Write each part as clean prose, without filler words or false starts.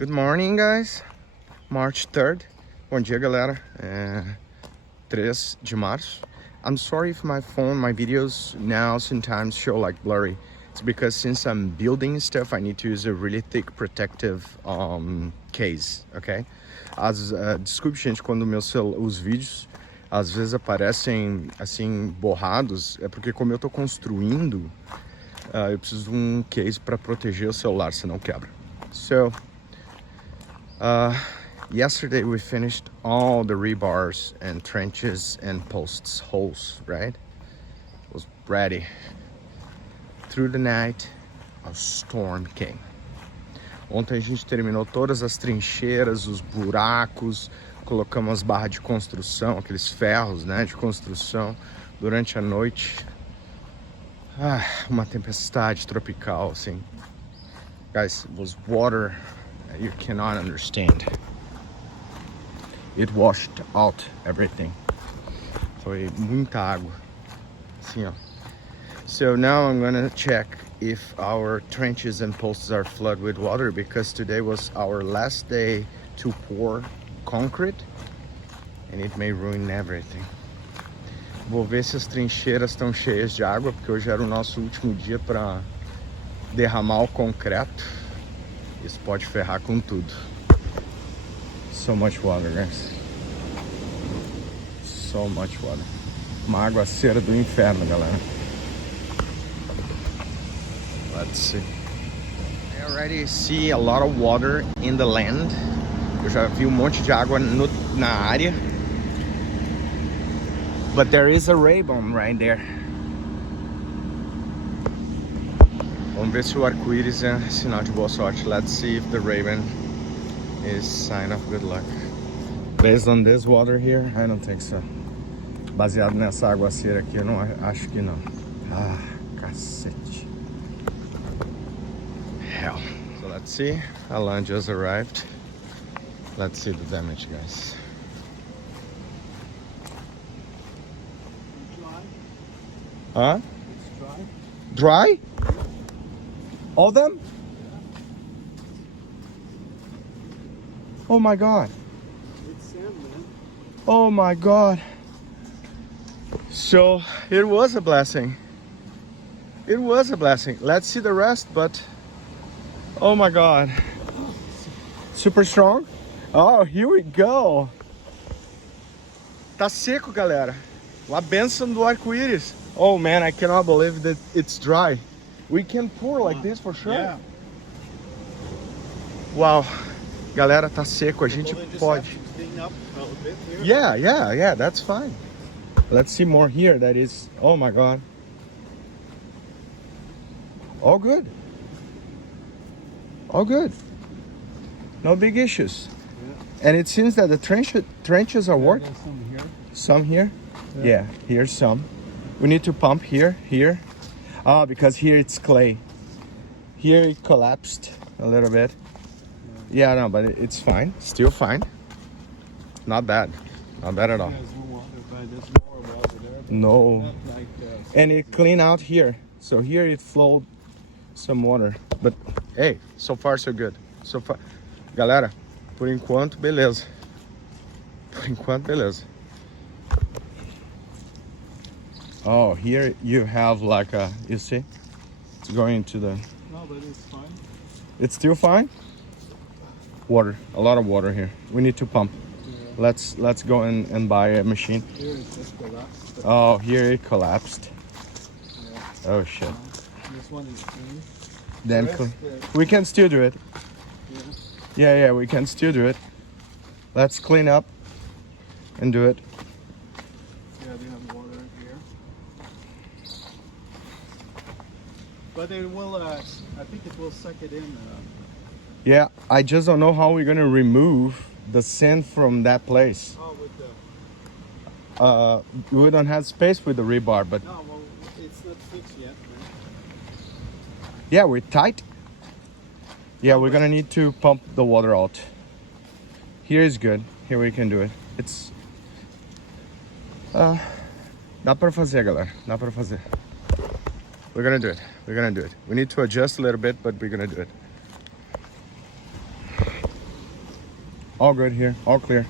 Good morning, guys. March 3rd. Bom dia, galera. 3 de março. I'm sorry if my phone, my videos now sometimes show like blurry. It's because since I'm building stuff, I need to use a really thick protective case, ok? Desculpe, gente, quando os vídeos às vezes aparecem assim borrados, é porque como eu tô construindo, eu preciso de um case para proteger o celular, senão quebra. So, yesterday we finished all the rebars and trenches and posts, holes, right? It was ready. Through the night, a storm came. Ontem a gente terminou todas as trincheiras, os buracos, colocamos as barras de construção, aqueles ferros, né, de construção. Durante a noite, uma tempestade tropical, assim. Guys, it was water you cannot understand. It washed out everything. Foi muita água, assim, ó. So now I'm gonna check if our trenches and posts are flooded with water, because today was our last day to pour concrete and it may ruin everything. Vou ver se as trincheiras estão cheias de água, porque hoje era o nosso último dia para derramar o concreto. Isso pode ferrar com tudo. So much water, guys. So much water. Uma aguaceira do inferno, galera. Let's see. I already see a lot of water in the land. Eu já vi monte de água na área. But there is a rainbow right there. Vamos ver se o arco-íris é sinal de boa sorte. Let's see if the raven is sign of good luck. Based on this water here, I don't think so. Baseado nessa aguaceira aqui, eu não acho que não. Cacete. Hell. So let's see. Alan just arrived. Let's see the damage, guys. Huh? It's dry. Dry? All of them? Oh my God. It's sand, man. Oh my God. So it was a blessing. It was a blessing. Let's see the rest, but oh my God. Super strong. Oh, here we go. Tá seco, galera. A bênção do arco-íris. Oh man, I cannot believe that it's dry. We can pour like this for sure. Yeah. Wow. Galera, tá seco. A gente pode. Yeah, that's fine. Let's see more here. That is, oh my God. All good. All good. No big issues. Yeah. And it seems that the trenches are working. Some here. Some here? Yeah, here's some. We need to pump here. Because here it's clay. Here it collapsed a little bit. Yeah, no, but it's fine. Still fine. Not bad. Not bad at all. There's more water there. No. Not like, And it cleaned out here. So here it flowed some water. But hey, so far so good. So far. Galera, por enquanto, beleza. Por enquanto, beleza. Oh, here you have like a, you see? It's going to the... No, but it's fine. It's still fine? Water, a lot of water here. We need to pump. Yeah. Let's go and buy a machine. Here it just collapsed. Oh, here it collapsed. Yeah. Oh shit. This one is clean. Then The rest, we can still do it. yeah. Yeah, we can still do it. Let's clean up and do it. Yeah, they have water here. But it will, I think it will suck it in. Yeah, I just don't know how we're gonna remove the sand from that place. Oh, with the... We don't have space with the rebar, but No, well, it's not fixed yet, right? yeah, we're tight. Yeah, we're gonna need to pump the water out. Here is good. Here we can do it. It's... dá pra fazer, galera. Dá pra fazer. We're gonna do it. We're gonna do it. We need to adjust a little bit, but we're gonna do it. All good here, all clear.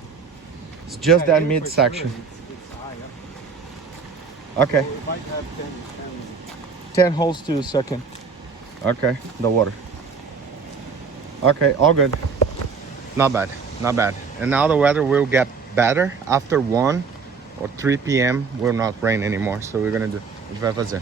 It's just Yeah, that here for midsection. sure, it's high up. Okay, So it might have 10 holes to suck in. Okay, the water. Okay, all good. Not bad, not bad. And now the weather will get better after 1 or 3 p.m. will not rain anymore. So we're gonna do. A gente vai fazer.